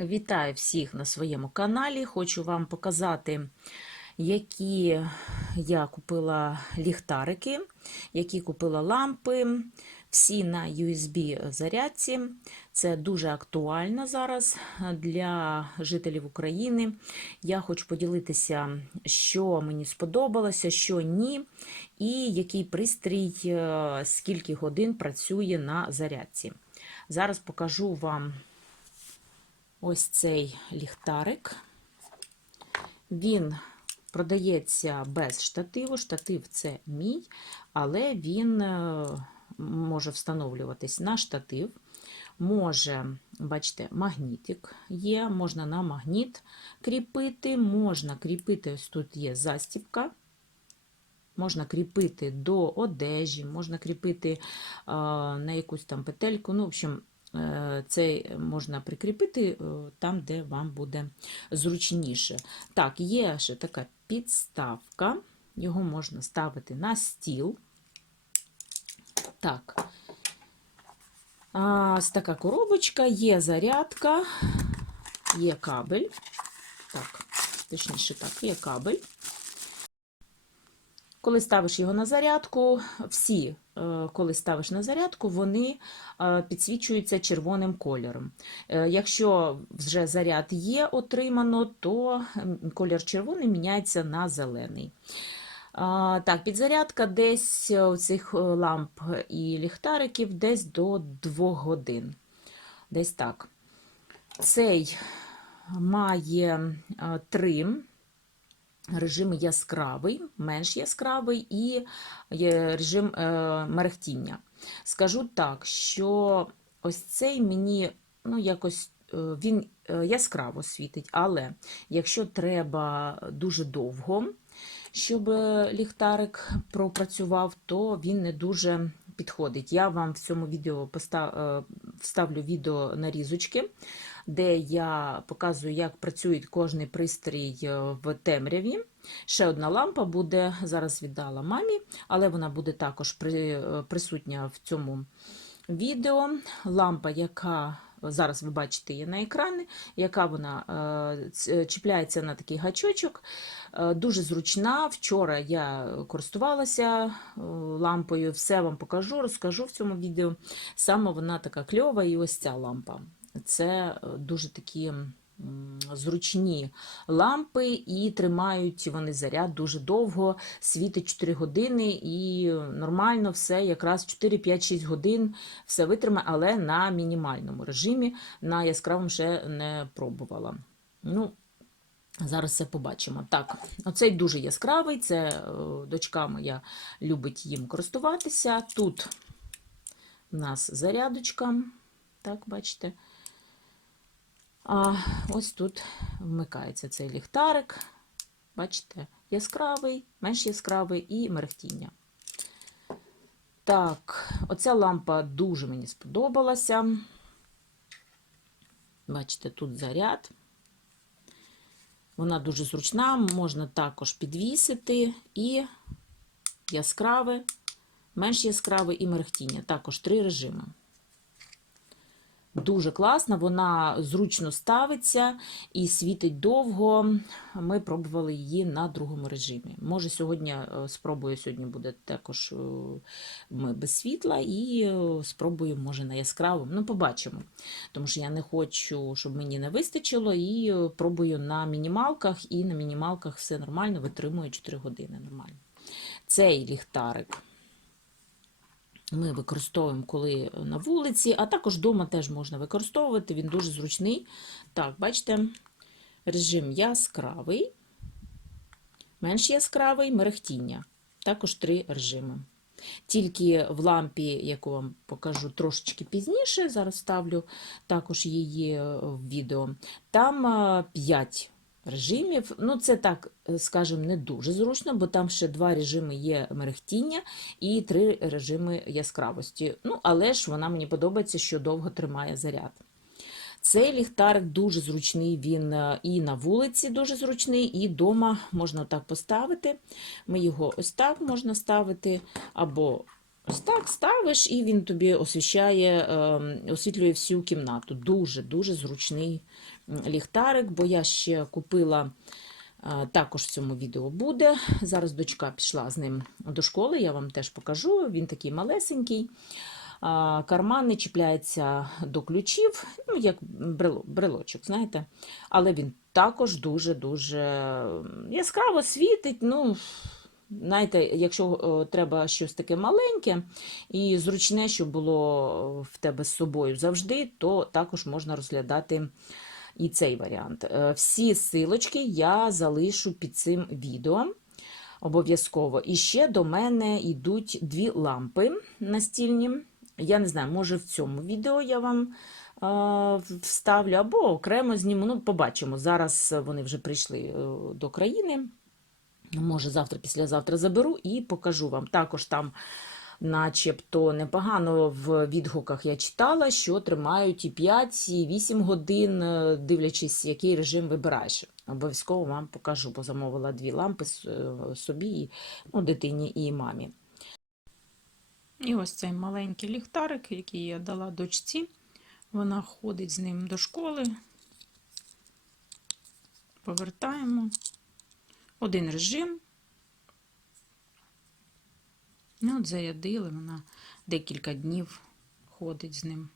Вітаю всіх на своєму каналі. Хочу вам показати, які я купила ліхтарики, які купила лампи, всі на USB зарядці. Це дуже актуально зараз для жителів України. Я хочу поділитися, що мені сподобалося, що ні, і який пристрій, е, скільки годин працює на зарядці. Зараз покажу вам. Ось цей ліхтарик. Він продається без штативу. Штатив це мій, але він е, може встановлюватись на штатив. Може, бачите, магнітик є, можна на магніт кріпити, можна кріпити, ось тут є застіпка. Можна кріпити до одежі, можна кріпити а, на якусь там петельку. Ну, в общем, Е, це можна прикріпити е, там, де вам буде зручніше. Так, є ще така підставка, його можна ставити на стіл. Так, ось така коробочка, є зарядка, є кабель. Так, точніше, так, є кабель. Коли ставиш його на зарядку, всі, е, коли ставиш на зарядку, вони е, підсвічуються червоним кольором. Е, якщо вже заряд є отримано, то колір червоний міняється на зелений. Так, підзарядка десь у цих ламп і ліхтариків десь до 2 годин. Десь так. Цей має три режим яскравий, менш яскравий і режим е, мерехтіння. Скажу так, що ось цей мені ну, якось е, він е, яскраво світить, але якщо треба дуже довго, щоб ліхтарик пропрацював, то він не дуже підходить. Я вам в цьому відео постав, вставлю відео нарізочки де я показую, як працює кожний пристрій е, в темряві. Ще одна лампа буде, зараз віддала мамі, але вона буде також е, присутня в цьому відео. Лампа, яка Зараз ви бачите її на екрані, яка вона е, чіпляється на такий гачочок. Дуже зручна. Вчора я користувалася лампою, все вам покажу, розкажу в цьому відео. Саме вона така кльова, і ось ця лампа. Це е, дуже такі зручні лампи і тримають вони заряд дуже довго, світить 4 години, і нормально все, якраз 4-5-6 годин все витримає, але на мінімальному режимі, на яскравому ще не пробувала. Ну, Зараз це побачимо. Так, оцей дуже яскравий, це е, дочка моя любить їм користуватися. Тут у нас зарядочка, так, бачите. А ось тут вмикається цей ліхтарик. Бачите, яскравий, менш яскравий і мерехтіння. Так, оця лампа дуже мені сподобалася. Бачите, тут заряд. Вона дуже зручна, можна також підвісити і яскраве, менш яскраве і мерехтіння. Також три режими. Дуже класна, вона зручно ставиться і світить довго. Ми пробували її на другому режимі. Може, сьогодні е, спробую, сьогодні буде також е, ми без світла, і е, спробую, може, на яскравому. Ну, побачимо. Тому що я не хочу, щоб мені не вистачило, і пробую на мінімалках, і на мінімалках все нормально, витримує 4 години. нормально. Цей ліхтарик ми використовуємо, коли на вулиці, а також вдома теж можна використовувати, він дуже зручний. Так, бачите, режим яскравий, менш яскравий мерехтіння. Також три режими. Тільки в лампі, яку вам покажу трошечки пізніше, зараз ставлю також її в відео, там 5 режимів. Ну, це так, е, скажімо, не дуже зручно, бо там ще два режими є мерехтіння і три режими яскравості. Ну, але ж вона мені подобається, що довго тримає заряд. Цей ліхтарик дуже зручний, він е, і на вулиці дуже зручний, і вдома можна так поставити. Ми його ось так можна ставити, або Ось так ставиш, і він тобі освіщає, е, освітлює всю кімнату. Дуже-дуже зручний ліхтарик, бо я ще купила, також в цьому відео буде. Зараз дочка пішла з ним до школи, я вам теж покажу. Він такий малесенький. Карман не чіпляється до ключів, ну, як брелочок, знаєте. Але він також дуже-дуже яскраво світить. Ну, знаєте, якщо треба щось таке маленьке і зручне, щоб було в тебе з собою завжди, то також можна розглядати і цей варіант. Е, Всі силочки я залишу під цим відео. Обов'язково. І ще до мене йдуть дві лампи настільні. Я не знаю, може в цьому відео я вам а, вставлю або окремо зніму. Ну, побачимо. Зараз вони вже прийшли е, до країни. Може, завтра, післязавтра заберу і покажу вам. Також там, начебто, непогано в відгуках я читала, що тримають і 5, і 8 годин, е, дивлячись, який режим вибираєш. Обов'язково вам покажу, бо замовила дві лампи е, собі, ну, дитині і мамі. І ось цей маленький ліхтарик, який я дала дочці. Вона ходить з ним до школи. Повертаємо. Один режим. Ну, от зарядили, вона декілька днів ходить з ним.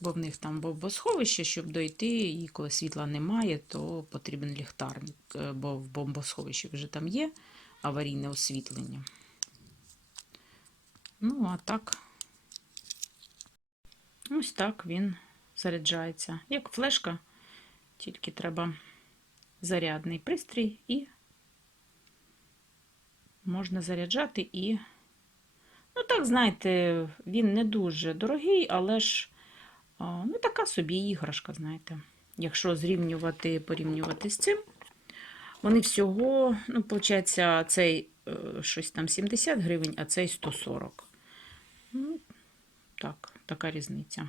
Бо в них там бомбосховище, щоб дойти, і коли світла немає, то потрібен ліхтарник, е, бо в бомбосховищі вже там є аварійне освітлення. Ну, а так, ось так він заряджається. Як флешка, тільки треба зарядний пристрій і можна заряджати і. Ну, так, знаєте, він не дуже дорогий, але ж ну, така собі іграшка, знаєте. Якщо зрівнювати, порівнювати з цим, вони всього, ну, виходить, цей е, щось там 70 гривень, а цей 140. Ну, так, така різниця.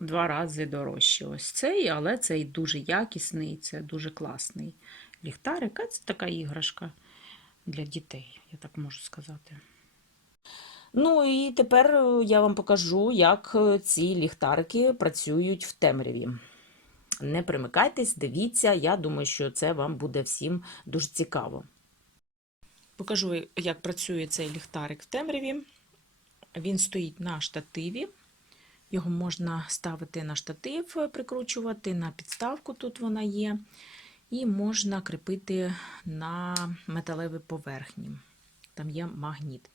Два рази дорожче ось цей, але цей дуже якісний, це дуже класний ліхтарик. А це така іграшка для дітей, я так можу сказати. Ну і тепер е, я вам покажу, як е, ці ліхтарики працюють в темряві. Не примикайтесь, дивіться, я думаю, що це вам буде всім дуже цікаво. Покажу, як працює цей ліхтарик в темряві. Він стоїть на штативі. Його можна ставити на штатив, прикручувати, на підставку тут вона є. І можна кріпити на металевій поверхні. Там є магніт.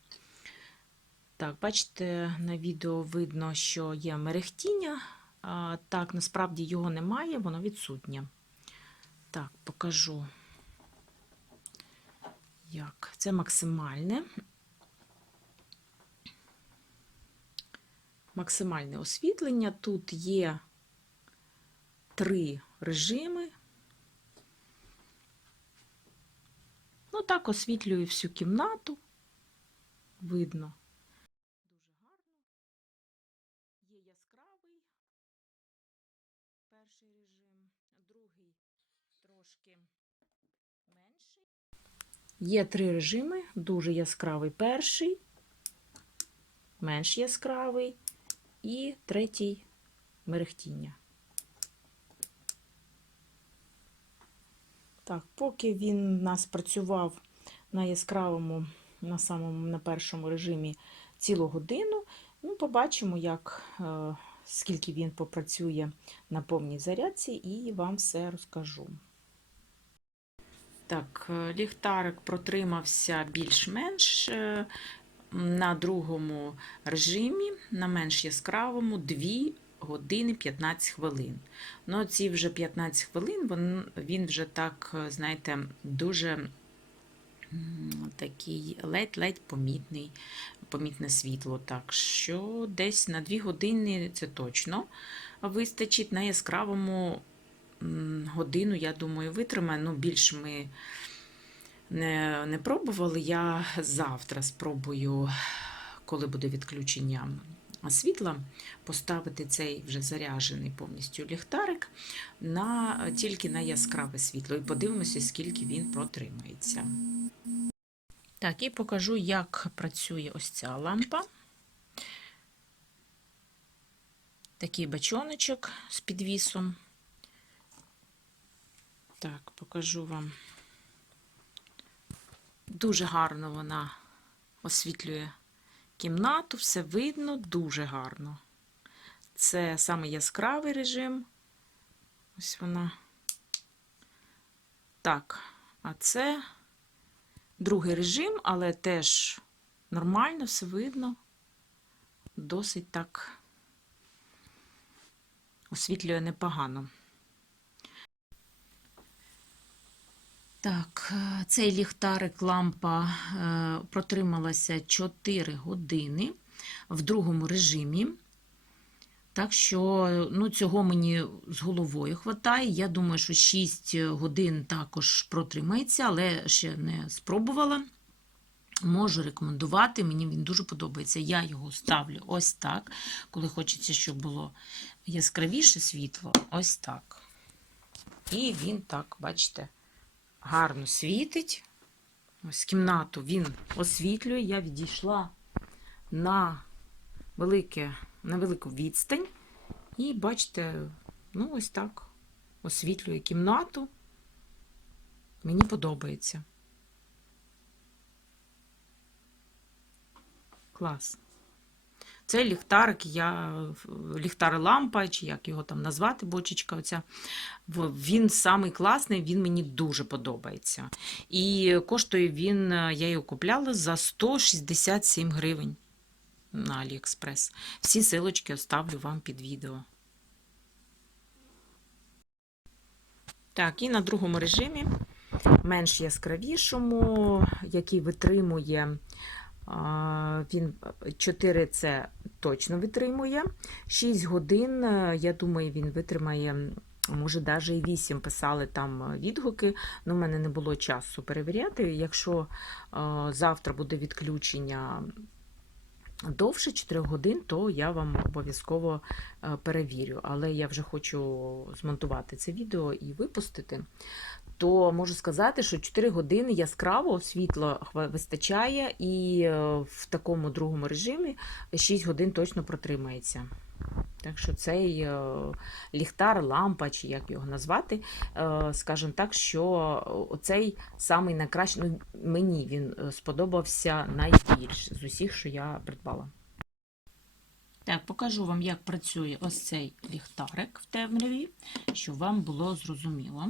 Так, бачите, на відео видно, що є мерехтіння. А, так, насправді його немає, воно відсутнє. Так, покажу, як. Це максимальне. Максимальне освітлення. Тут є три режими. Ну, так освітлює всю кімнату. Видно. Дуже гарно. Є яскравий перший режим, другий трошки менший. Є три режими: дуже яскравий перший, менш яскравий і третій мерехтіння. Так, поки він нас працював на яскравому, на самому на першому режимі цілу годину, ну, побачимо, як, е, скільки він попрацює на повній зарядці, і вам все розкажу. Так, е, ліхтарик протримався більш-менш е, на другому режимі, на менш яскравому 2 години 15 хвилин. Ну, ці вже 15 хвилин він, вже так, е, знаєте, дуже такий ледь-ледь помітний, помітне світло. Так що десь на 2 години це точно вистачить. На яскравому годину, я думаю, витримає. Ну, більш ми не, не пробували. Я завтра спробую, коли буде відключення світла, поставити цей вже заряджений повністю ліхтарик на, тільки на яскраве світло. І подивимося, скільки він протримається. Так, і покажу, як працює ось ця лампа. Такий бачоночок з підвісом. Так, покажу вам. Дуже гарно вона освітлює кімнату, все видно, дуже гарно. Це саме яскравий режим. Ось вона. Так, а це другий режим, але теж нормально, все видно. Досить так освітлює непогано. Так, е, цей ліхтарик лампа е, протрималася 4 години в другому режимі. Так що ну, цього мені з головою хватає. Я думаю, що 6 годин також протримається, але ще не спробувала. Можу рекомендувати, мені він дуже подобається. Я його ставлю ось так, коли хочеться, щоб було яскравіше світло, ось так. І він так, бачите, гарно світить. Ось кімнату він освітлює. Я відійшла на, велике, на велику відстань. І бачите, ну ось так освітлює кімнату. Мені подобається. Клас. Цей ліхтарик, я, ліхтар лампа, чи як його там назвати, бочечка оця, він самий класний, він мені дуже подобається. І коштує він, е, я його купляла за 167 гривень на Аліекспрес. Всі силочки оставлю вам під відео. Так, і на другому режимі, менш яскравішому, який витримує Він 4 це точно витримує. 6 годин, е, я думаю, він витримає, може, навіть і 8 писали там відгуки. але в мене не було часу перевіряти. Якщо завтра буде відключення довше 4 годин, то я вам обов'язково е, перевірю. Але я вже хочу змонтувати це відео і випустити то можу сказати, що 4 години яскраво світла вистачає, і е, в такому другому режимі 6 годин точно протримається. Так що цей е, ліхтар, лампа, чи як його назвати, е, скажімо так, що оцей самий найкращий, ну, мені він сподобався найбільше з усіх, що я придбала. Так, покажу вам, як працює ось цей ліхтарик в темряві, щоб вам було зрозуміло.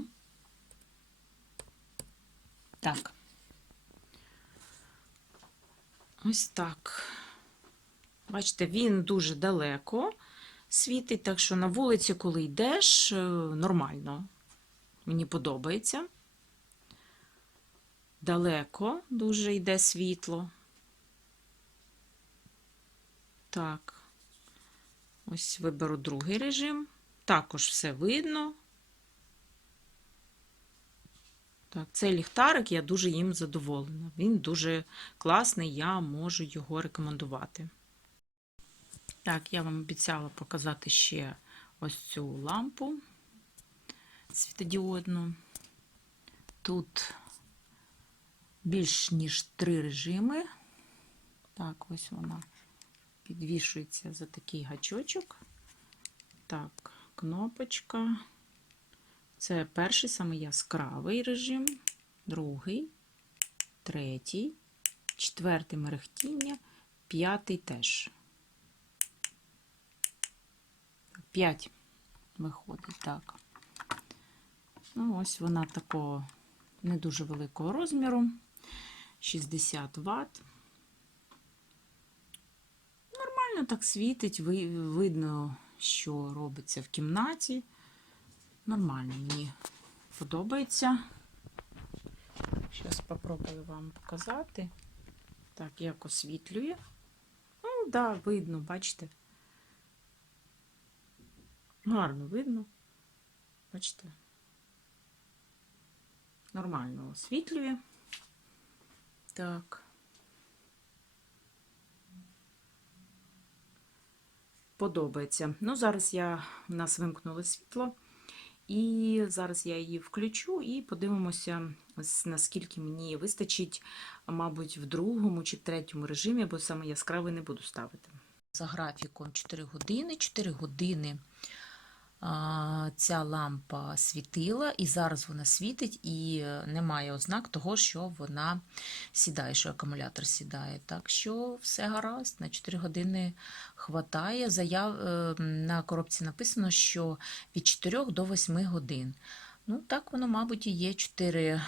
Так. Ось так. Бачите, він дуже далеко світить, так що на вулиці, коли йдеш, е, нормально. Мені подобається. Далеко дуже йде світло. Так. Ось виберу другий режим. Також все видно. Так, цей ліхтарик я дуже їм задоволена. Він дуже класний, я можу його рекомендувати. Так, я вам обіцяла показати ще ось цю лампу світодіодну. Тут більш ніж три режими. Так, ось вона підвішується за такий гачочок. Так, кнопочка. Це перший саме яскравий режим, другий, третій, четвертий мерехтіння, п'ятий теж. П'ять виходить, так. Ну, ось вона такого не дуже великого розміру. 60 Вт. Нормально так світить, видно, що робиться в кімнаті. Нормально, мені подобається. Зараз спробую вам показати. Так, як освітлює. Ну, так, да, видно, бачите. Гарно видно. Бачите? Нормально освітлює. Так. Подобається. Ну, зараз я в нас вимкнули світло. І зараз я її включу і подивимося, наскільки мені вистачить, мабуть, в другому чи третьому режимі, бо саме яскравий не буду ставити. За графіком 4 години, 4 години ця лампа світила, і зараз вона світить, і е, немає ознак того, що вона сідає, що акумулятор сідає. Так що все гаразд, на 4 години хватає. Заяв е, на коробці написано, що від 4 до 8 годин. Ну, так воно, мабуть, і є 4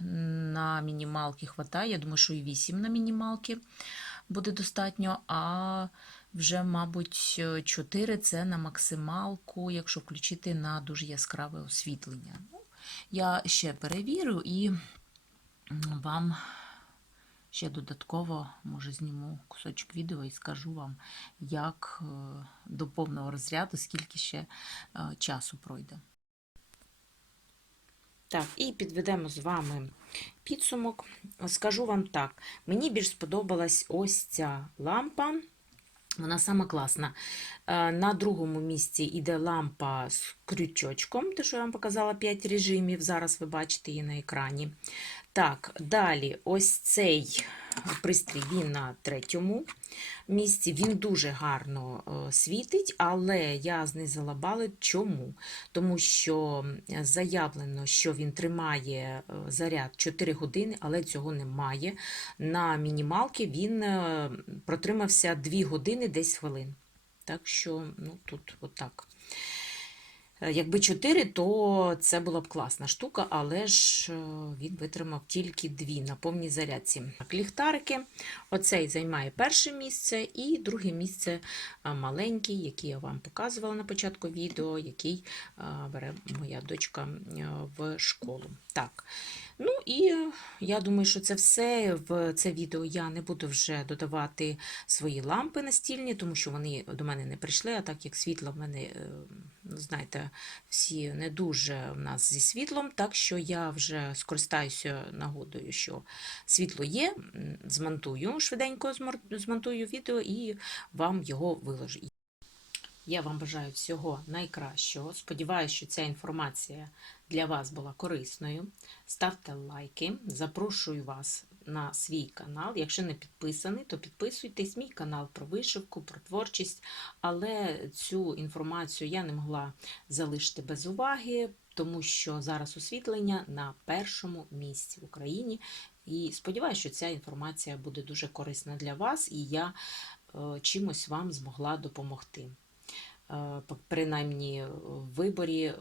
на мінімалки хватає. Я думаю, що і 8 на мінімалки буде достатньо, а вже, мабуть, 4 це на максималку, якщо включити на дуже яскраве освітлення. Ну, я ще перевірю і вам ще додатково, може, зніму кусочок відео і скажу вам, як е, до повного розряду, скільки ще е, часу пройде. Так, і підведемо з вами підсумок. Скажу вам так: мені більш сподобалась ось ця лампа. Вона сама класна. Е, На другому місці йде лампа з крючочком, те, що я вам показала 5 режимів. Зараз ви бачите її на екрані. Так, далі, ось цей пристрій він на третьому місці. Він дуже гарно е, світить, але я знизила бали. Чому? Тому що заявлено, що він тримає е, заряд 4 години, але цього немає. На мінімалки він е, протримався 2 години 10 хвилин. Так що, ну, тут отак. Е, Якби 4, то це була б класна штука, але ж е, він витримав тільки дві на повній зарядці. Ліхтарики. Оцей займає перше місце, і друге місце е, маленький, який я вам показувала на початку відео, який е, бере моя дочка е, в школу. Так. Ну і е, я думаю, що це все. В це відео я не буду вже додавати свої лампи настільні, тому що вони до мене не прийшли, а так як світло в мене, е, ну, знаєте, всі не дуже в нас зі світлом, так що я вже скористаюся нагодою, що світло є, змонтую швиденько змонтую відео і вам його виложу. Я вам бажаю всього найкращого. Сподіваюся, що ця інформація для вас була корисною. Ставте лайки, запрошую вас на свій канал. Якщо не підписаний, то підписуйтесь. Мій канал про вишивку, про творчість. Але цю інформацію я не могла залишити без уваги, тому що зараз освітлення на першому місці в Україні. І сподіваюся, що ця інформація буде дуже корисна для вас, і я е, чимось вам змогла допомогти. Е, принаймні виборі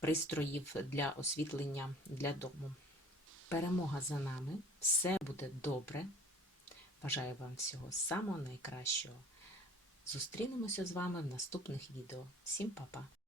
пристроїв для освітлення для дому. Перемога за нами, все буде добре. Бажаю вам всього самого найкращого. Зустрінемося з вами в наступних відео. Всім па-па!